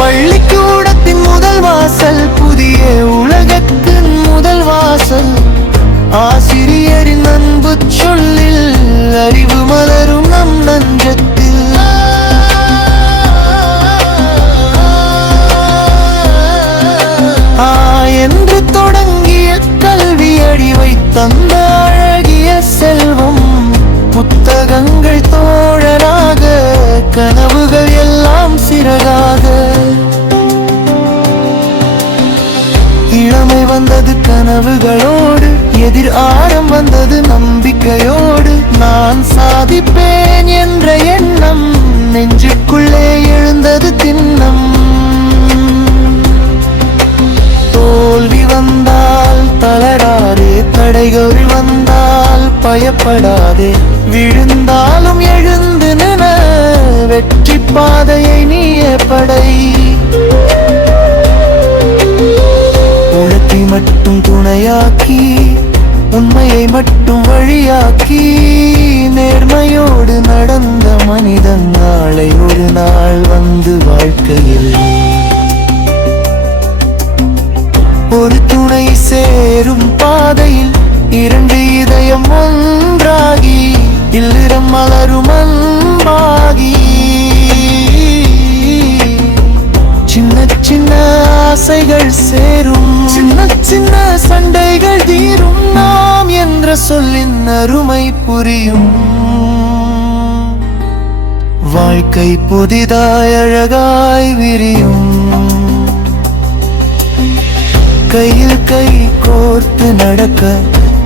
பள்ளிக்கூடத்தின் முதல் வாசல், புதிய உலகத்தின் முதல் வாசல், ஆசிரியரின் அன்பு சொல்லில் அறிவு மலரும் நம் நெஞ்சத்தில். என்று தொடங்கிய கல்வி அடிவை தந்த அழகிய செல்வம், புத்தகங்கள் தோழராக, கனவுகள் எல்லாம் சிறகாக. இளமை வந்தது கனவுகளோடு, எதிர் ஆழம் வந்தது நம்பிக்கையோடு, நான் சாதிப்பேன் என்ற எண்ணம், நெஞ்சுக்குள்ளே எழுந்தது திண்ணம். தோல்வி வந்தால் தளராதே, தடைகள் வந்தால் பயப்படாதே, விழுந்தாலும் எழுந்து நின, வெற்றி பாதையை நீயே படை. உழைப்பை மட்டும் துணையாக்கி, உண்மையை மட்டும் வழியாக்கி, நேர்மையோடு நடந்த மனிதன் நாளை ஒரு நாள் வந்து வாழ்க்கையில் ஒரு துணை சேரும் பாதையில், இரண்டு இதயம் ஒன்றாகி, இல்லறம் மலரும் அன்பாகி. சின்ன சின்ன ஆசைகள் சேரும், சின்ன சின்ன சண்டைகள் தீரும், நாம் என்ற சொல்லின் அருமை புரியும். வாழ்க்கை புதிதாய் அழகாய் விரியும். கையில் கை கோர்த்து நடக்க,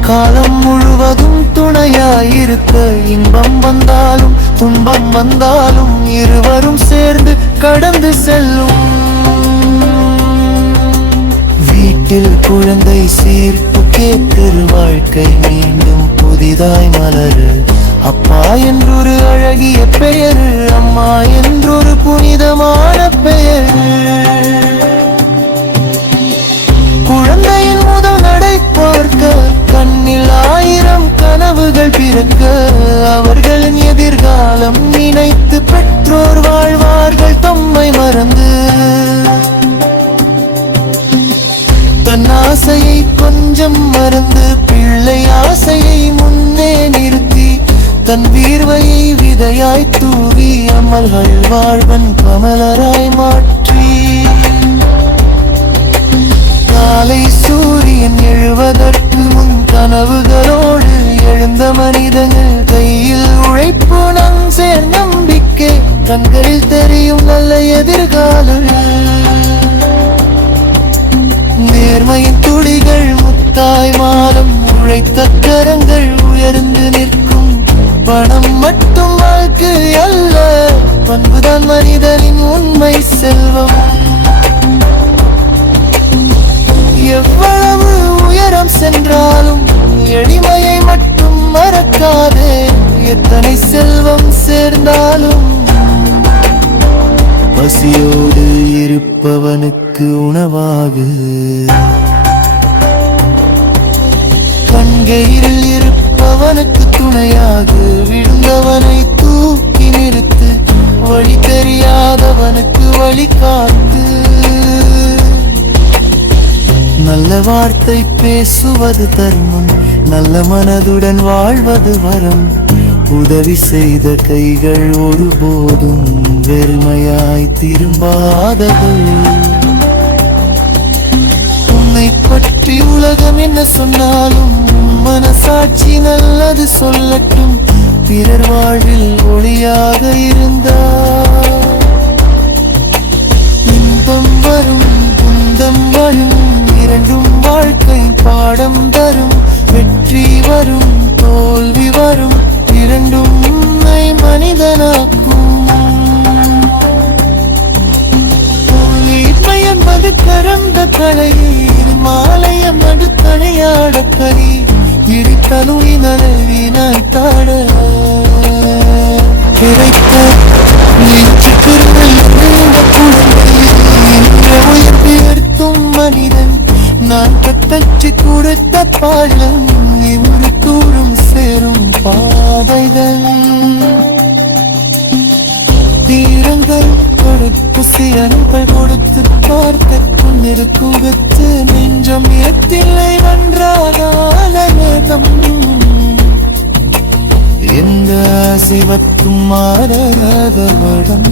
காலம் முழுவதும் துணையாயிருக்க இன்பம் வந்தாலும் துன்பம் வந்தாலும் இருவரும் சேர்ந்து கடந்து செல்லும். வீட்டில் குழந்தை சீர்ப்பு கேட்கிற வாழ்க்கை மீண்டும் புதிதாய் மலரு. அப்பா என்றொரு அழகிய பெயர், அம்மா என்றொரு புனிதமான பெயர். குழந்தையின் முதல் நடை பார்க்க கண்ணில் 1000 கனவுகள் பிறக்க அவர்களின் எதிர்காலம் நினைத்து பெற்றோர் வாழ்வார்கள் தம்மை மறந்து. தன் ஆசையை கொஞ்சம் மறந்து பிள்ளை ஆசையை முன்னே நிறுத்தி தன் வீர்வையை விதையாய் தூவி அமல்கள் வாழ்வன் கமலராய் மாற்றி. காலை சூரியன் எழுவதற்கு முன் கனவுகளோடு எழுந்த மனிதர்கள் கையில் உழைப்பு நன்சேர் நம்பிக்கை கண்களில் தெரியும் நல்ல எதிர்காலம். நேர்மையின் துளிகள் முத்தாய் மாலம் உழைத்த கரங்கள் உயர்ந்து நிற்கும். பணம் மட்டும் வாழ்க்கை அல்ல, பண்புதான் மனிதனின் உண்மை செல்வம். எவ்வளவு உயரம் சென்றாலும் எளிமையை மட்டும் மறக்காதே. எத்தனை செல்வம் சேர்ந்தாலும் பசியோடு இருப்பவனுக்கு உணவாகு. கண்கையில் இருப்பவனுக்கு துணையாகு. விழுந்தவனை தூக்கி நிறுத்து, வழி தெரியாதவனுக்கு வழி காத்து. நல்ல வார்த்தை பேசுவது தர்மம், நல்ல மனதுடன் வாழ்வது வரம். உதவி செய்த கைகள் ஒருபோதும் வெறுமையாய் திரும்பாதது. உன்னை பற்றி உலகம் என்ன சொன்னாலும் மனசாட்சி நல்லது சொல்லட்டும். பிறர் வாழ்வில் ஒளியாக இருந்தார் இன்பம் வரும் துன்பம் வரும், இரண்டும் வாழ்க்கை பாடம் தரும். வெற்றி வரும் தோல்வி வரும், இரண்டும் உன்னை மனிதனாக்கும். என்பது கரந்த கலை, மாலையம் அடுத்தணையாட கரி. இடித்தலுளி நலவினாய்த்தாட கிடைத்த உயர்த்தும் மனிதன். நான் கத்தச்சு கொடுத்த பாடம் இவரு கூறும் சேரும் பாதைதன். தீரங்கள் கொடுப்பு சியன்கள் கொடுத்து பார்த்த கொண்டிருக்கும் வித்து நெஞ்சம் எத்தில்லை நன்றாகால நேரம். எந்த சிவத்தும் மாறாத வடம்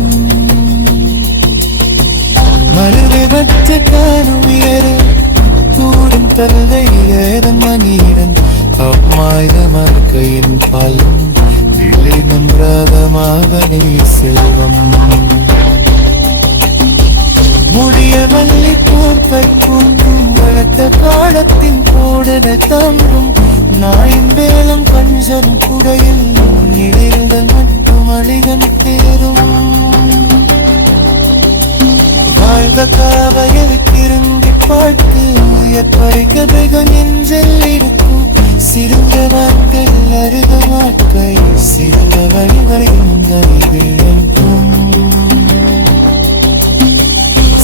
மறுவிபத்து காணுயரே தூடும் தருதை ஏதன் மனிதன். அம்மாயிர மறுக்கையின் பலம் இல்லை நன்றாத மகனே செல்வம். முடிய மல்லி பூப்பை கூட்டும் வளர்த்த காலத்தின் போடன தாண்டும். நாயின் வேலம் கஞ்சன் குடையில் இடையுடன் மட்டும் மனிதன் தேரும். வாழ்ந்த காவையருக்கு இருந்தி பார்த்து எப்படி கதைகள் நெஞ்சில் இருக்கும். சிறுந்த நாட்கள் அருக நாட்கள் சிறுந்த வழிகள் எங்கும்.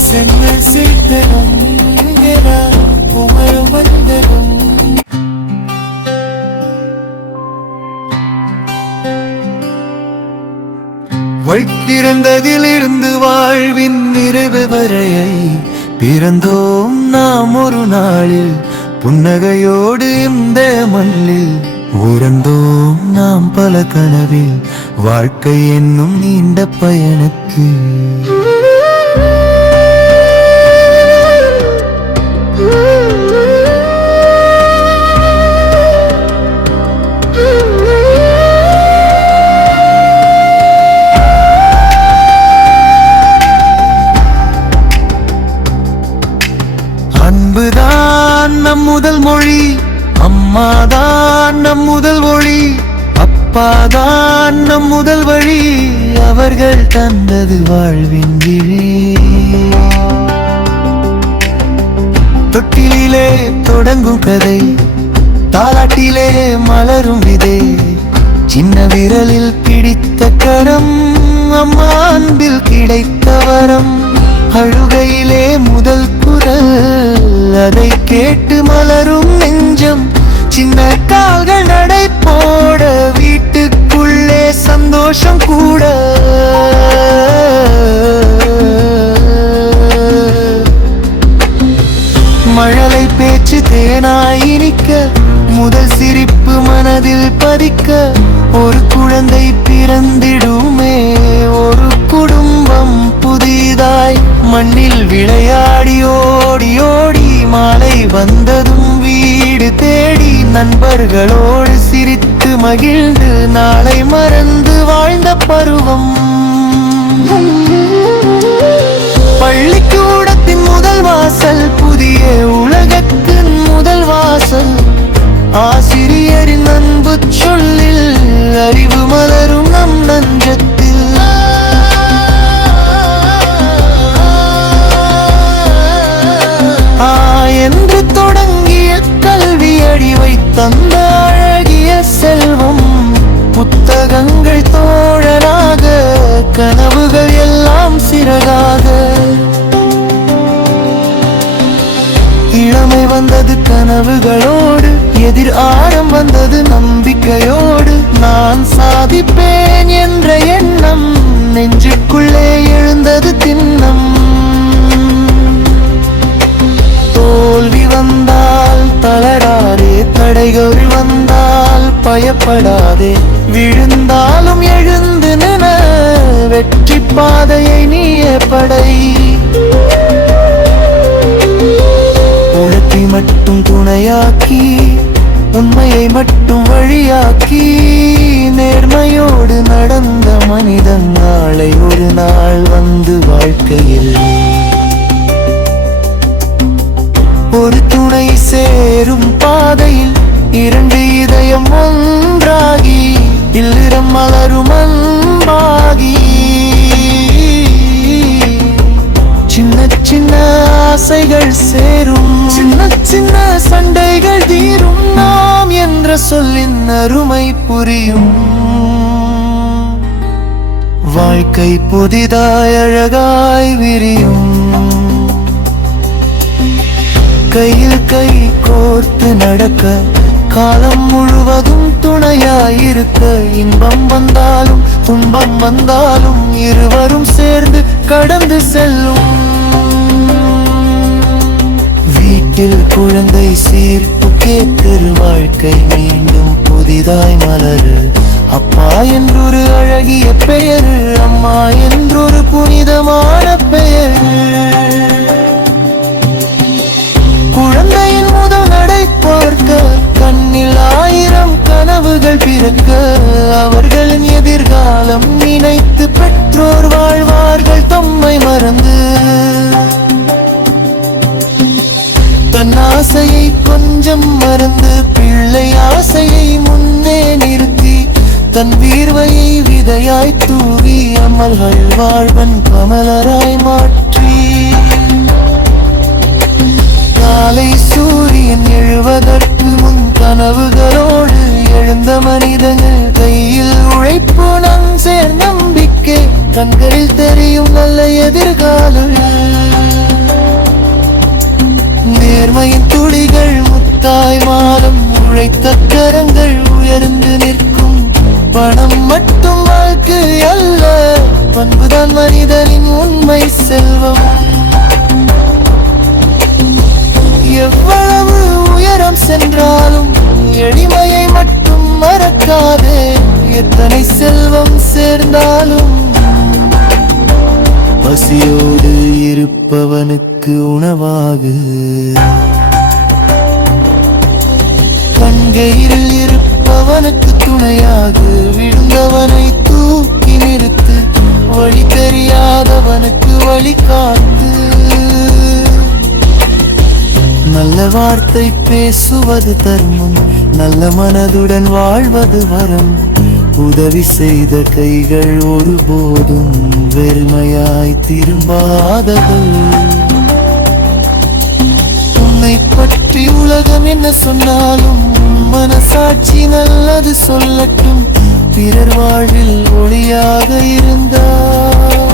சென்னல் சீத்தரும் உமரும் வந்தரும். வைத்திருந்ததிலிருந்து வாழ்வின் நிறைவு வரையை பிறந்தோம் நாம் ஒரு நாளில். புன்னகையோடு இந்த மண்ணில் உறந்தோம் நாம் பல கனவில். வாழ்க்கை என்னும் நீண்ட பயணத்து அன்புதான் நம் முதல் மொழி. அம்மாதான் அப்பாதான் நம் முதல் வழி, அவர்கள் தந்தது வாழ்வின் விழி. தொட்டிலே தொடங்கும் கதை, தாலாட்டிலே மலரும் விதை, சின்ன விரலில் பிடித்த கரம், அம்மா அன்பில் கிடைத்த வரம். அழுகையிலே முதல் குரல், அதை கேட்டு மலரும் நெஞ்சம். சின்ன கால்கள் நடை போட, வீட்டுக்குள்ளே சந்தோஷம் கூட. மழலை பேச்சு தேனாய் இனிக்க, முதல் சிரிப்பு மனதில் பதிக்க. ஒரு குழந்தை பிறந்திடுமே, ஒரு குடும்பம் புதிதாய். மண்ணில் விளையாடி ஓடி ஓடி, மாலை வந்ததும் வீடு தேடி. நண்பர்களோடு சிரித்து மகிழ்ந்து, நாளை மறந்து வாழ்ந்த பருவம். பள்ளிக்கூடத்தின் முதல் வாசல், புதிய உலகத்தின் முதல் வாசல். ஆசிரியரின் அன்பு சொல்லில், அறிவு மலரும் நம் நெஞ்சத்தில். என்று தொடங்கிய கல்வி அடிவை தந்த அழகிய செல்வம். புத்தகங்கள் தோழனாக, கனவுகள் எல்லாம் சிறகாக. இளமை வந்தது கனவுகளோடு, எதிர் ஆழம் வந்தது நம்பிக்கையோடு. நான் சாதிப்பேன் என்ற எண்ணம், நெஞ்சுக்குள்ளே எழுந்தது திண்ணம். தோல்வி வந்தால் தளராதே, தடைகள் வந்தால் பயப்படாதே. விழுந்தாலும் எழுந்து நின, வெற்றி பாதையை நீயே படை. உழைப்பை மட்டும் துணையாக்கி, உண்மையை மட்டும் வழியாக்கி. நேர்மையோடு நடந்த மனிதன், நாளை ஒரு நாள் வந்து வாழ்க்கையில் ஒரு துணை சேரும் பாதையில். இரண்டு இதயம் ஒன்றாகி, இல்லறம் மலரும் அன்பாகி. சின்ன சின்ன ஆசைகள் சேரும், சின்ன சின்ன சண்டைகள் தீரும். நாம் என்ற சொல்லின் அருமை புரியும். வாழ்க்கை புதிதாய் அழகாய் விரியும். கையில் கை கோர்த்து நடக்க, காலம் முழுவதும் துணையாயிருக்க. இன்பம் வந்தாலும் துன்பம் வந்தாலும், இருவரும் சேர்ந்து கடந்து செல்லும். வீட்டில் குழந்தை சீர்ப்பு கேட்டு, வாழ்க்கை மீண்டும் புதிதாய் மலரு. அப்பா என்றொரு அழகிய பெயர், அம்மா என்றொரு புனிதமான பெயர். குழந்தையின் முதல் நடை பார்க்க, கண்ணில் ஆயிரம் கனவுகள் பிறக்க. அவர்களின் எதிர்காலம் நினைத்து பெற்றோர் வாழ்வார்கள் தம்மை மறந்து. தன் ஆசையை கொஞ்சம் மறந்து, பிள்ளை ஆசையை முன்னே நிறுத்தி. தன் வீர்வையை விதையாய் தூவி, அமல்கள் வாழ்வன் கமலராய் மாற்றி. காலை சூரியன் எழுவதற்கு முன், கனவுகளோடு எழுந்த மனிதர்கள். கையில் உழைப்பு நன்சேர் நம்பிக்கை, கண்களில் தெரியும் நல்ல எதிர்காலம். நேர்மையின் துளிகள் முத்தாய் மாறும், உழைத்த கரங்கள் உயர்ந்து நிற்கும். பணம் மட்டும் வாழ்க்கை அல்ல, பண்புதான் மனிதனின் உண்மை செல்வம். எவ்வளவு உயரம் சென்றாலும், எளிமையை மட்டும் மறக்காதே. எத்தனை செல்வம் சேர்ந்தாலும், பசியோடு இருப்பவனுக்கு உணவாகு. கண்கையில் இருப்பவனுக்கு துணையாகு. விழுந்தவனை தூக்கி நிறுத்து, வழி தெரியாதவனுக்கு வழி காத்து. நல்ல வார்த்தை பேசுவது தர்மம், நல்ல மனதுடன் வாழ்வது வரம். உதவி செய்த கைகள் ஒருபோதும் வெறுமையாய் திரும்பாதகள். உன்னை பற்றி உலகம் என்ன சொன்னாலும் மனசாட்சி நல்லது சொல்லட்டும். பிறர் வாழ்வில் ஒளியாக இருந்தார்.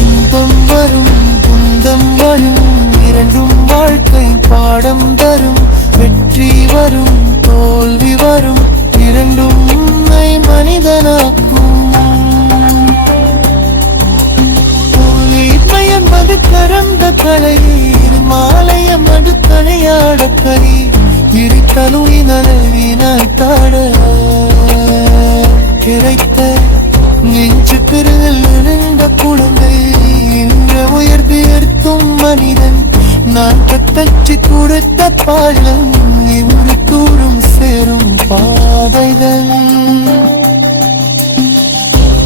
இன்பம் வரும் துன்பம் வரும் இரண்டும் வாழ்க்கை பாடம் தரும். வெற்றி வரும் தோல்வி வரும் இரண்டும் உன்னை மனிதனாக்கும். மது கரந்த கலை மாலையம் அடுத்தணையாட கரி இருத்தலுவினாட கிடைத்த நெஞ்சு பிறல் இருந்த குழந்தை என்ற உயர்ந்தேர்த்தும் மனிதன். நான் கத்தச்சு கொடுத்த பாடல் இன்று கூறும் சேரும் பாதைகள்.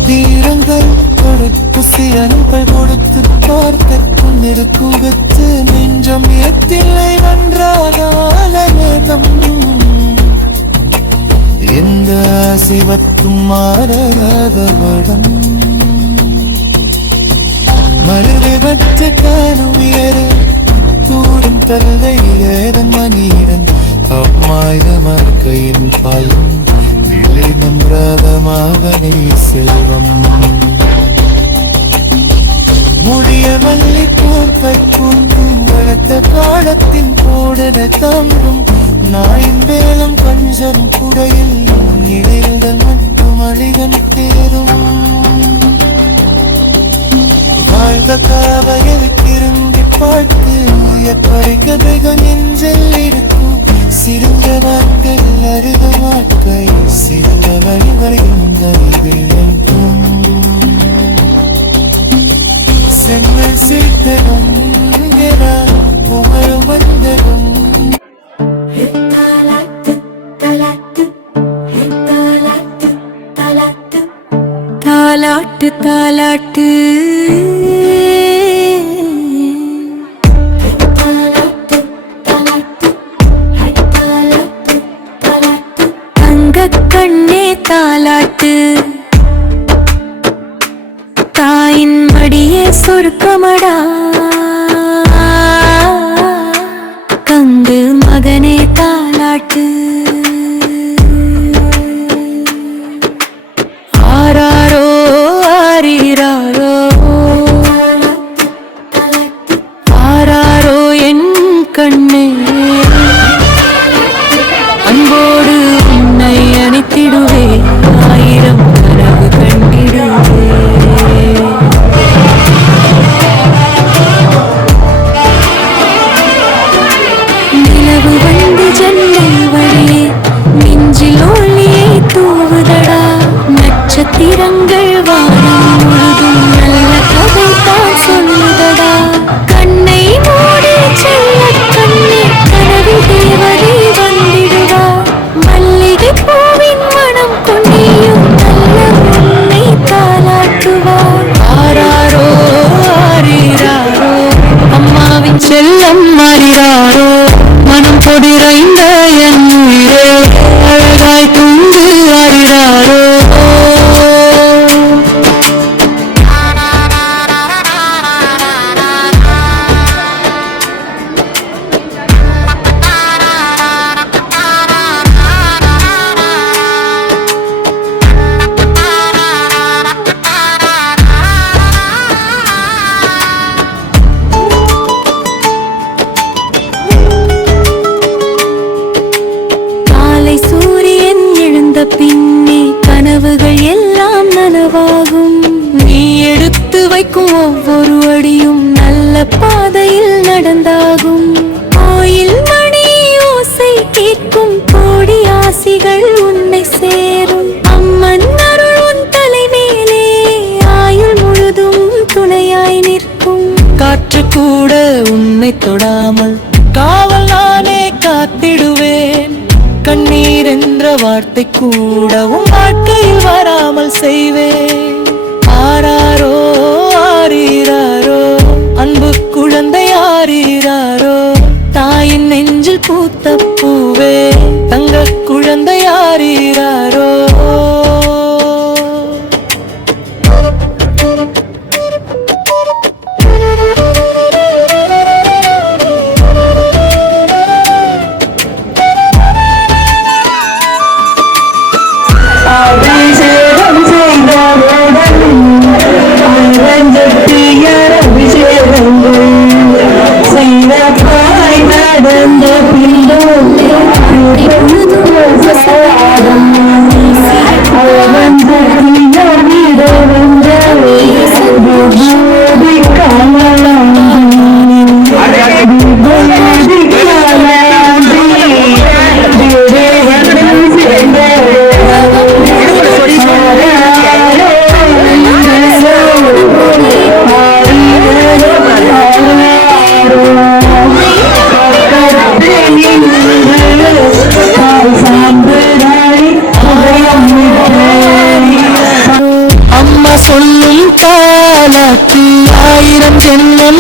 தீரங்கள் கொடுத்து சிறன்கள் கொடுத்து பார்த்த கொண்டிருக்குகத்து நெஞ்சம் எத்தில்லை நன்றாகால நேதம். எந்த சிவத்தும் மாறாத வடம் மறுவிபத்து காணுயரே தூடும் தல்லை ஏதன் மனிதன் அம்மாயுத மறுக்கையின் பாலும் விலை நன்றாத மகனே செல்வம். முடிய மல்லி பூத்தை பூண்டு வளர்த்த காலத்தின் கோடன தாண்டும். நாயின் வேலம் கொஞ்சம் குடையில் இடையுடன் மட்டும் அழிகன் தேரும். வாழ்ந்த காவையிருக்கிறந்தி பார்த்து எப்படி கதைகள் நெஞ்சில் இருக்கும். சிறுந்த வாக்கள் அருக வாக்கை சிறுந்த வழிவரைந்த என்றும் செங்கல் சீத்தரும் உமரும் வந்தரும். தாலாட்டு தாலாட்டு தங்கக் கண்ணே தாலாட்டு தாயின் மடியே சொர்க்கமடா கங்கு மகனே தாலாட்டு ஆராரோ ஆரீராரோ ஆராரோ என் கண்ணே அன்போடு உன்னை அணைத்திடுவே ஆயிரம் கனவு கண்டிடுவே. நிலவு வந்து ஜன்னல் வழியே நெஞ்சில் ஒளியை தூவுதடா. நட்சத்திரங்கள் வானம் முழுதும் நல்ல கதை தான் சொல்லுதடா. கண்ணை மூடி செல்ல கண்ணே கனவில் தேவதை வந்திடுவா. மல்லிகை பூவின் மனம் கொண்டியும் நல்ல உன்னை தாலாட்டுவாள். ஆராரோ ஆரீராரோ அம்மாவின் செல்லம் மாறிறாரோ மனம் பொடிரைந்த என் உயிரே அழகாய் தூங்கு ஆறிறாரோ. காலை சூரியன் எழுந்த பின்னே கனவுகள் எல்லாம் நனவாகும். நீ எடுத்து வைக்கும் ஒவ்வொரு அடியும் நல்ல பாதையில் நடந்தாகும். கோயில் மணி ஓசை கேட்கும் கோடி ஆசிகள் உன்னை சேரும். அம்மன் அருள் உன் தலைமேலே ஆயுள் முழுதும் துணையாய் நிற்கும். காற்று கூட உன்னை தொடாமல் காவல் நானே காத்திடுவேன். கண்ணீர் என்ற வார்த்தை கூட உன் வாழ்க்கையில் வராமல் செய்வேன். ஆராரோ ஆரீராரோ அன்பு குழந்தை ஆரீராரோ தாயின் நெஞ்சில் பூத்த பூவே தங்க குழந்தை ஆரீராரோ. தாலாட்டி 1000 ஜென்மம்